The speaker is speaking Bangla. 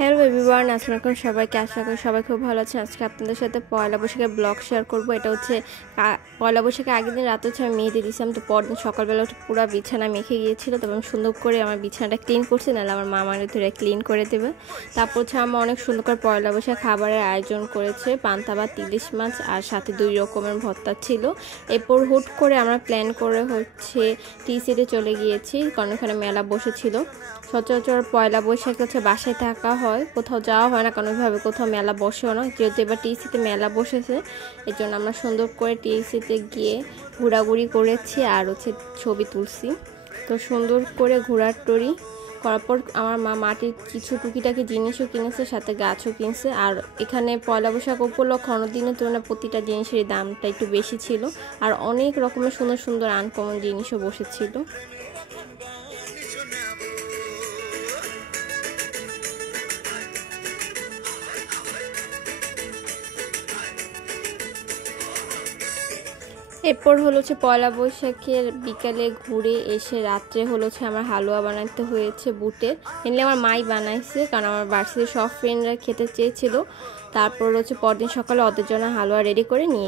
হ্যালো এভরিওয়ান, আসসালামু আলাইকুম সবাইকে। আশা করি সবাই খুব ভালো আছেন। আজকে আপনাদের সাথে পয়লা বৈশাখের ব্লগ শেয়ার করব। এটা হচ্ছে পয়লা বৈশাখের আগের দিন রাত হচ্ছে আমি মেহেদি দিয়েছিলাম, তো পরদিন সকালবেলা উঠে পুরো বিছানা মেখে গিয়েছিল, তবে আমি সুন্দর করে আমার বিছানাটা ক্লিন করছি, নাহলে আমার মা আমার ধরে ক্লিন করে দেবে। তারপর হচ্ছে আমার অনেক সুন্দর করে পয়লা বৈশাখ খাবারের আয়োজন করেছে, পান্তা ভাত, ইলিশ মাছ আর সাথে 2 রকমের ভর্তা ছিল। এরপর হুট করে আমরা প্ল্যান করে হচ্ছে টি সিটে চলে গিয়েছি, কারণ ওখানে মেলা বসেছিল। সচরাচর পয়লা বৈশাখে হচ্ছে বাসায় থাকা হয়, কোথাও যাওয়া হয় না, কারণ ওইভাবে কোথাও মেলা বসেও না। যেহেতু এবার টিএসসিতে মেলা বসেছে, এই জন্য আমরা সুন্দর করে টিএসসিতে গিয়ে ঘোরাঘুরি করেছি আর হচ্ছে ছবি তুলছি। তো সুন্দর করে ঘোরার করার পর আমার মা মাটির কিছু টুকিটাকি জিনিসও কিনেছে, সাথে গাছও কিনছে। আর এখানে পয়লা বৈশাখ উপলক্ষে অন্য দিনের তুলনায় প্রতিটা জিনিসের দামটা একটু বেশি ছিল, আর অনেক রকমের সুন্দর সুন্দর আনকমন জিনিসও বসেছিল। এরপর হচ্ছে পয়লা বৈশাখের বিকালে ঘুরে এসে রাত্রে হচ্ছে আমার হালুয়া বানাতে হয়েছে বুটের। মেনলি আমার মাই বানাইছে, কারণ আমার ভার্সিটির সব ফ্রেন্ডরা খেতে চেয়েছিল। তারপর হচ্ছে পরদিন সকালে ওদের জন্য হালুয়া রেডি করে নিয়ে